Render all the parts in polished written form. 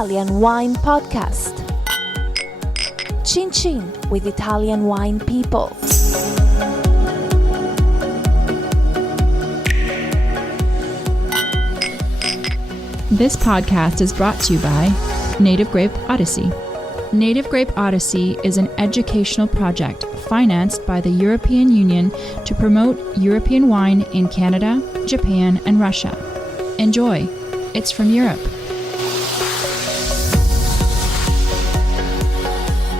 Italian Wine Podcast. Chin Chin with Italian wine people. This podcast is brought to you by Native Grape Odyssey. Native Grape Odyssey is an educational project financed by the European Union to promote European wine in Canada, Japan, and Russia. Enjoy. It's from Europe.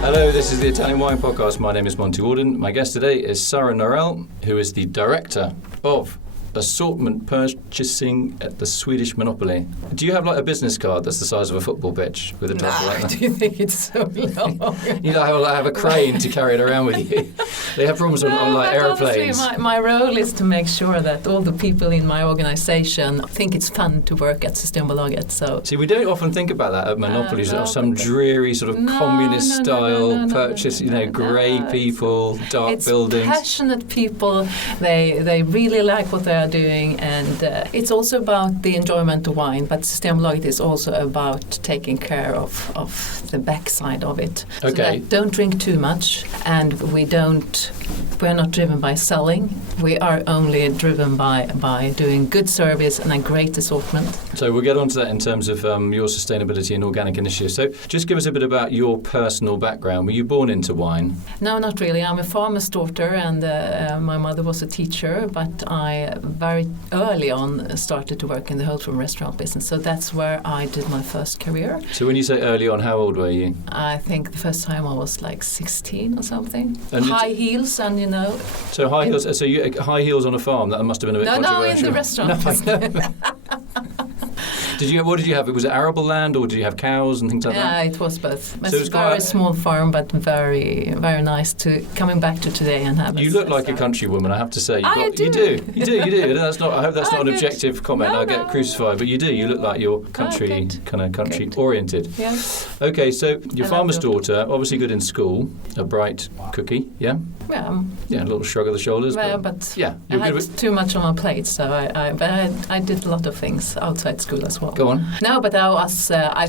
Hello, this is the Italian Wine Podcast. My name is Monty Waldin. My guest today is Sara Norell, who is the Director of Assortment Purchasing at the Swedish Monopoly. Do you have like a business card that's the size of a football pitch with a top like that? Do you think it's so long? You don't have a crane to carry it around with you. They have problems on like aeroplanes. Honestly, my role is to make sure that all the people in my organisation think it's fun to work at Systembolaget. So see, we don't often think about that at monopolies. Some dreary sort of communist-style purchase. Grey people, dark buildings. It's passionate people. They really like what they are doing, and it's also about the enjoyment of wine, but Systembolaget is also about taking care of the backside of it. Okay. So that don't drink too much, and we're not driven by selling. We are only driven by doing good service and a great assortment. So we'll get on to that in terms of your sustainability and organic initiatives. So just give us a bit about your personal background. Were you born into wine? No, not really. I'm a farmer's daughter, and my mother was a teacher, but I very early on started to work in the hotel restaurant business. So that's where I did my first career. So when you say early on, how old were you? I think the first time I was like 16 or something. And high heels, and So high heels. So you high heels on a farm. That must have been a bit controversial. No, in the restaurant. What did you have? Was it arable land, or did you have cows and things like that? Yeah, it was both. So it was a very small farm, but very, very nice to coming back to today and have. You look like a country woman, I have to say. You do. You do. That's not. I hope that's not an objective comment. I'll get crucified, but you do. You look like you're country oriented. Yes. Okay, so your farmer's daughter, obviously good in school, a bright cookie, yeah. Yeah. A little shrug of the shoulders. But yeah, I had too much on my plate, so I did a lot of things outside school as well. Go on. No, but I was. I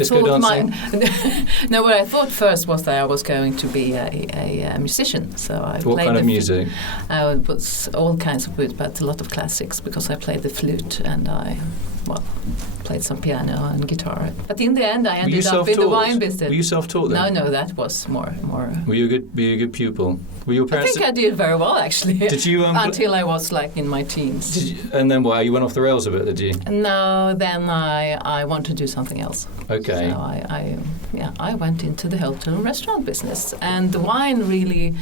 thought first was that I was going to be a musician. So I what played kind of music? I was all kinds of wood, but a lot of classics because I played the flute and I played some piano and guitar. But in the end, I ended up in the wine business. Were you self-taught then? No, that was more. Were you a good pupil? Were your parents? I think I did very well actually. Did you? Until I was like in my teens. And then you went off the rails a bit, did you? No, then I wanted to do something else. Okay. So I went into the hotel and restaurant business, and the wine really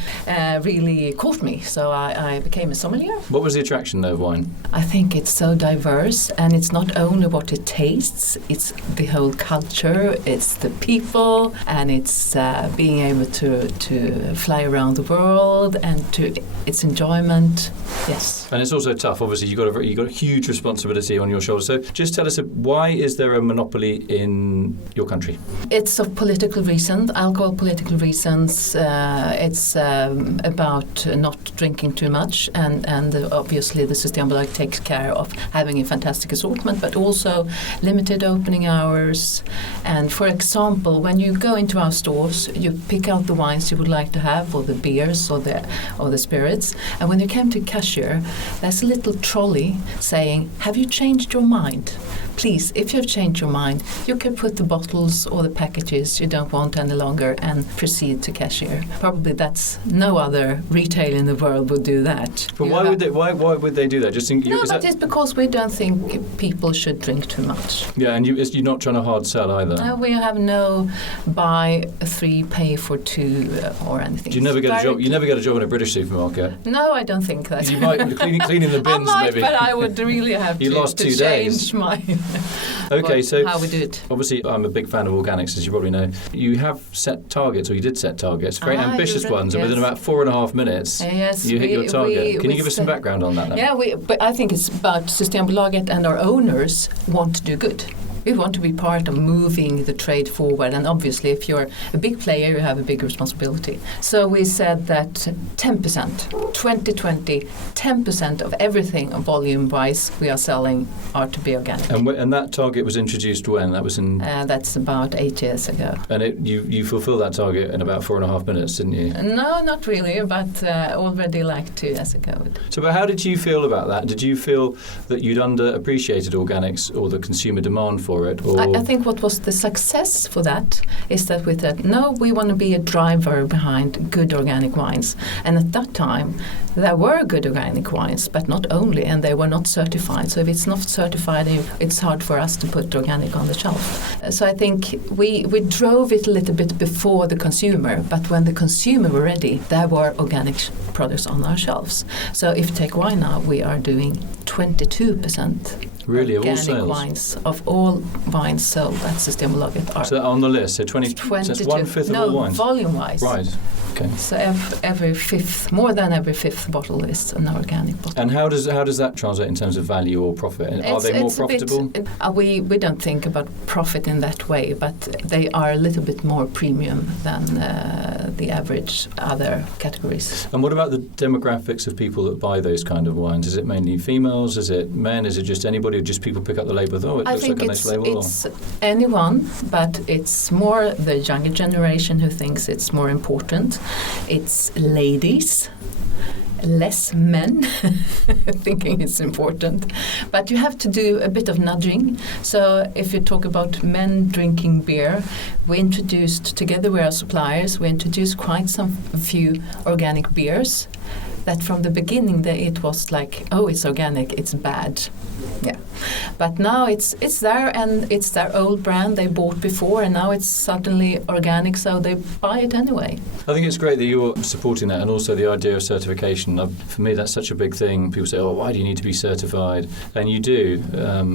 caught me. So I became a sommelier. What was the attraction though of wine? I think it's so diverse, and it's not only what it tastes, it's the whole culture, it's the people, and it's being able to fly around the world and to its enjoyment. Yes. And it's also tough. Obviously, you got a huge responsibility on your shoulders. So just tell us, why is there a monopoly in your country? It's of political reasons, alcohol political reasons. It's about not drinking too much, and obviously the Systembolaget takes care of having a fantastic assortment, but also limited opening hours. And for example, when you go into our stores, you pick out the wines you would like to have, or the beers, or the spirits. And when you come to cashier, there's a little trolley saying, "Have you changed your mind? Please, if you've changed your mind, you can put the bottles or the packages you don't want any longer and proceed to cashier." Probably no other retail in the world would do that. But why would they do that? It's because we don't think people should drink too much. Yeah, and you're not trying to hard sell either. No, we have no buy 3, pay for 2 or anything. You never get a job. You never get a job in a British supermarket. No, I don't think that. You might cleaning the bins, I might, maybe. But I would really have to change my. Okay, so how we do it. Obviously, I'm a big fan of organics, as you probably know. You have set targets, or you did set targets, very ambitious ones, and within about 4.5 minutes, you hit your target. Can you give us some background on that now? Yeah, but I think it's about Systembolaget, and our owners want to do good. We want to be part of moving the trade forward, and obviously if you're a big player you have a big responsibility. So we said that 10%, 2020, 10% of everything volume-wise we are selling are to be organic. And that target was introduced when? That was in... That's about 8 years ago. And you fulfilled that target in about 4.5 minutes, didn't you? No, not really, but already like 2 years ago. So but how did you feel about that? Did you feel that you'd underappreciated organics or the consumer demand for it? Or? I think what was the success for that is that we said, no, we want to be a driver behind good organic wines. And at that time, there were good organic wines, but not only, and they were not certified. So if it's not certified, it's hard for us to put organic on the shelf. So I think we drove it a little bit before the consumer, but when the consumer were ready, there were organic products on our shelves. So if you take wine now, we are doing 22%. Really, of all organic sales? wines, of all wines sold at Systembolaget are. So on the list, so 22, so that's 1/5 of all wines? No, volume-wise. Right, okay. So more than every fifth bottle is an organic bottle. And how does that translate in terms of value or profit? Are they more profitable? We don't think about profit in that way, but they are a little bit more premium than the average other categories. And what about the demographics of people that buy those kind of wines? Is it mainly females? Is it men? Is it just anybody? Or just people pick up the label? Oh, it looks like a nice label. It's anyone, but it's more the younger generation who thinks it's more important. It's ladies. Less men thinking it's important, but you have to do a bit of nudging. So if you talk about men drinking beer, we introduced together with our suppliers, we introduced quite a few organic beers that from the beginning it was like, oh, it's organic, it's bad. Yeah, but now it's there, and it's their old brand they bought before, and now it's suddenly organic, so they buy it anyway. I think it's great that you're supporting that, and also the idea of certification. For me, that's such a big thing. People say, oh, why do you need to be certified? And you do.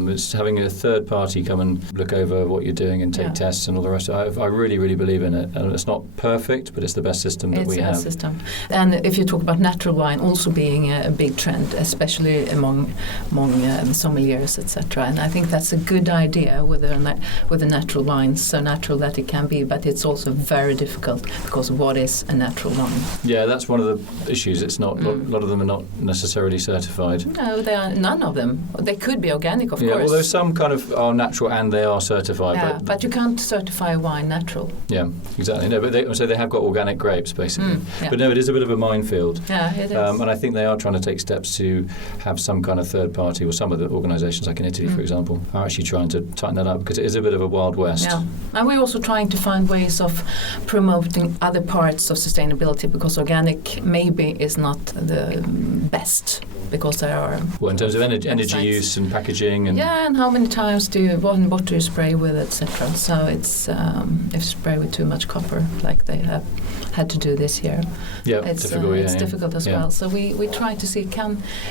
It's having a third party come and look over what you're doing and take tests and all the rest. I really, really believe in it. And it's not perfect, but it's the best system that we have. It's the best system. And if you talk about natural wine also being a big trend, especially among sommeliers, etc. And I think that's a good idea with the natural wines, so natural that it can be, but it's also very difficult because what is a natural wine? Yeah, that's one of the issues. It's not a lot of them are not necessarily certified. No, they are none of them. They could be organic, of course. Yeah, well, there's some kind of are natural and they are certified. Yeah, but you can't certify a wine natural. Yeah, exactly. No, but they have got organic grapes basically. Yeah. But no, it is a bit of a minefield. Yeah, it is. And I think they are trying to take steps to have some kind of third party, or some of the organisations like in Italy, for example, are actually trying to tighten that up because it is a bit of a wild west. Yeah, and we're also trying to find ways of promoting other parts of sustainability, because organic maybe is not the best, because there are... Well, in terms of energy use and packaging and... Yeah, and how many times what do you spray with, etc. So it's if you spray with too much copper, like they have had to do this year. Yeah, it's difficult, it's difficult as well. So we try to see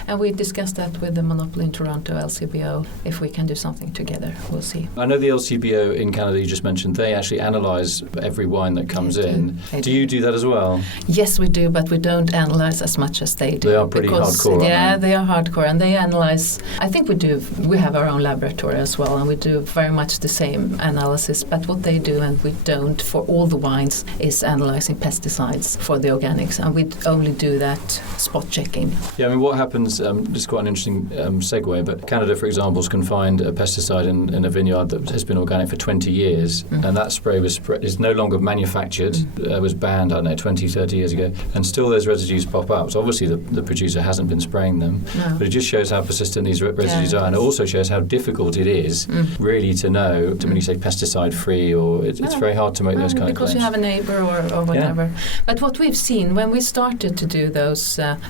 and we discussed that with the monopoly in Toronto, LCBO, if we can do something together. We'll see. I know the LCBO in Canada you just mentioned, they actually analyse every wine that comes in. Do you do that as well? Yes, we do, but we don't analyse as much as they do. They are pretty hardcore, aren't they are hardcore, and they analyse. I think we have our own laboratory as well, and we do very much the same analysis, but what they do and we don't for all the wines is analysing pesticides for the organics, and we only do that spot checking. Yeah, I mean, what happens, this is quite an interesting segue, but Canada, for example, can find a pesticide in a vineyard that has been organic for 20 years, and that spray is no longer manufactured, was banned, I don't know, 20, 30 years ago, and still those residues pop up. So obviously the producer hasn't been spraying them, but it just shows how persistent these residues are, and it also shows how difficult it is really to know, when you say pesticide-free, or it's very hard to make those kind of claims. Because you have a neighbour or whatever. Yeah. But what we've seen, when we started to do those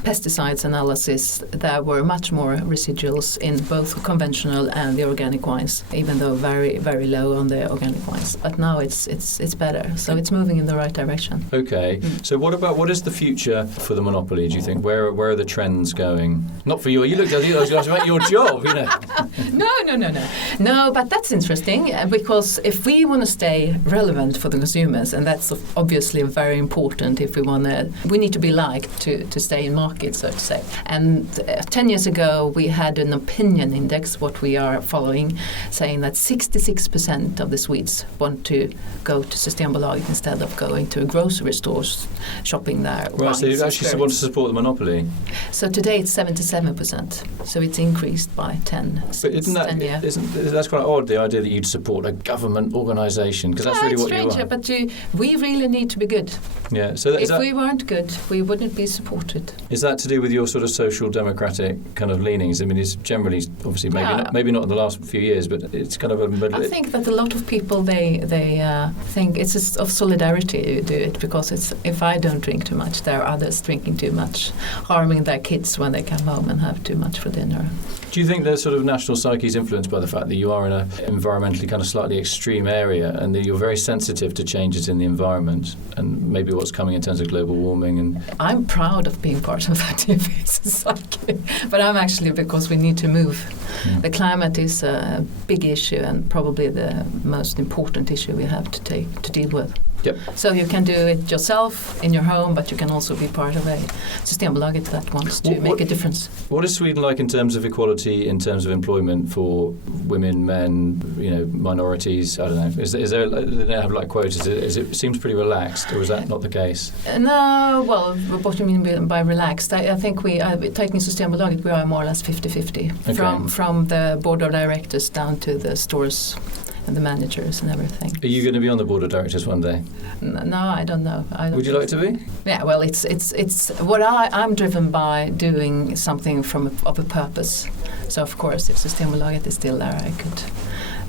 pesticides analysis, there were much more residuals in both conventional and the organic wines, even though very, very low on the organic wines. But now it's better, so it's moving in the right direction. Okay, so what is the future for the monopoly, do you think? Where are the trends going? marketing? Not for you. You looked at it about your job, you know. No, but that's interesting because if we want to stay relevant for the consumers, and that's obviously very important if we need to be liked to stay in market, so to say. And 10 years ago, we had an opinion index, what we are following, saying that 66% of the Swedes want to go to Systembolaget instead of going to grocery stores, shopping there. Right, so you actually want to support the monopoly. So today it's 77%. So it's increased by 10. But isn't that's quite odd, the idea that you'd support a government organisation, because that's really what you are. But we really need to be good. Yeah. So if we weren't good, we wouldn't be supported. Is that to do with your sort of social democratic kind of leanings? I mean, it's generally, obviously, maybe not in the last few years, but it's kind of a middle. I think that a lot of people they think it's just of solidarity you do it, because it's if I don't drink too much, there are others drinking too much, harming their kids when they come home and have too much for dinner. Do you think the sort of national psyche is influenced by the fact that you are in an environmentally kind of slightly extreme area and that you're very sensitive to changes in the environment and maybe what's coming in terms of global warming? And I'm proud of being part of that psyche, but I'm actually, because we need to move. Yeah. The climate is a big issue and probably the most important issue we have to deal with. Yep. So you can do it yourself in your home, but you can also be part of a Systembolaget that wants to make a difference. What is Sweden like in terms of equality, in terms of employment for women, men, minorities? I don't know. Is there? They don't have like quotas. It seems pretty relaxed, or is that not the case? No. Well, what do you mean by relaxed? I think taking Systembolaget, we are more or less 50-50 from the board of directors down to the stores and the managers and everything. Are you going to be on the board of directors one day? No, I don't know. Would you like to be? Yeah, well, it's what I'm driven by doing something of a purpose. So of course, if Systembolaget is still there,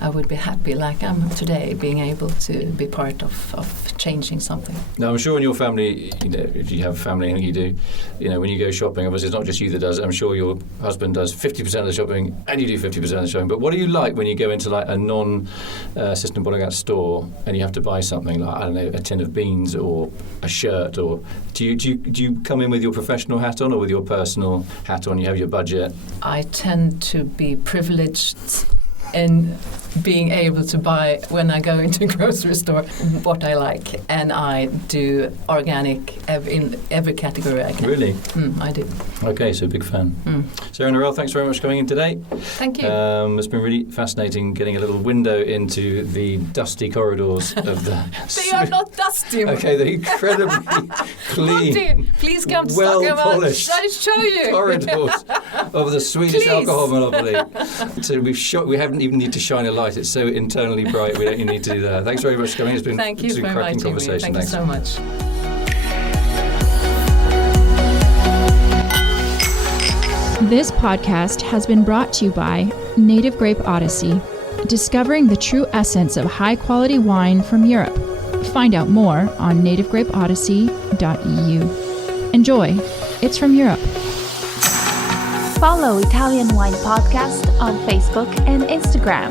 I would be happy, like I'm today, being able to be part of changing something. Now, I'm sure in your family, if you have a family, and you do, when you go shopping, obviously it's not just you that does it. I'm sure your husband does 50% of the shopping, and you do 50% of the shopping. But what do you like when you go into like a non-Systembolaget store and you have to buy something like, I don't know, a tin of beans or a shirt? Or do you come in with your professional hat on or with your personal hat on? You have your budget. I tend to be privileged in being able to buy, when I go into a grocery store, what I like. And I do organic in every category I can. Really? I do. Okay, so big fan. Sara Norell, thanks very much for coming in today. Thank you. It's been really fascinating getting a little window into the dusty corridors of the... They are not dusty. Okay, they're incredibly clean. Monty, please come to well-polished I'll show you. corridors of the Swedish alcohol monopoly. So we haven't even need to shine a light. It's so internally bright. We don't even need to do that. Thanks very much for coming. It's been Thank you a cracking conversation. Thank you so much. This podcast has been brought to you by Native Grape Odyssey, discovering the true essence of high-quality wine from Europe. Find out more on nativegrapeodyssey.eu. Enjoy. It's from Europe. Follow Italian Wine Podcast on Facebook and Instagram.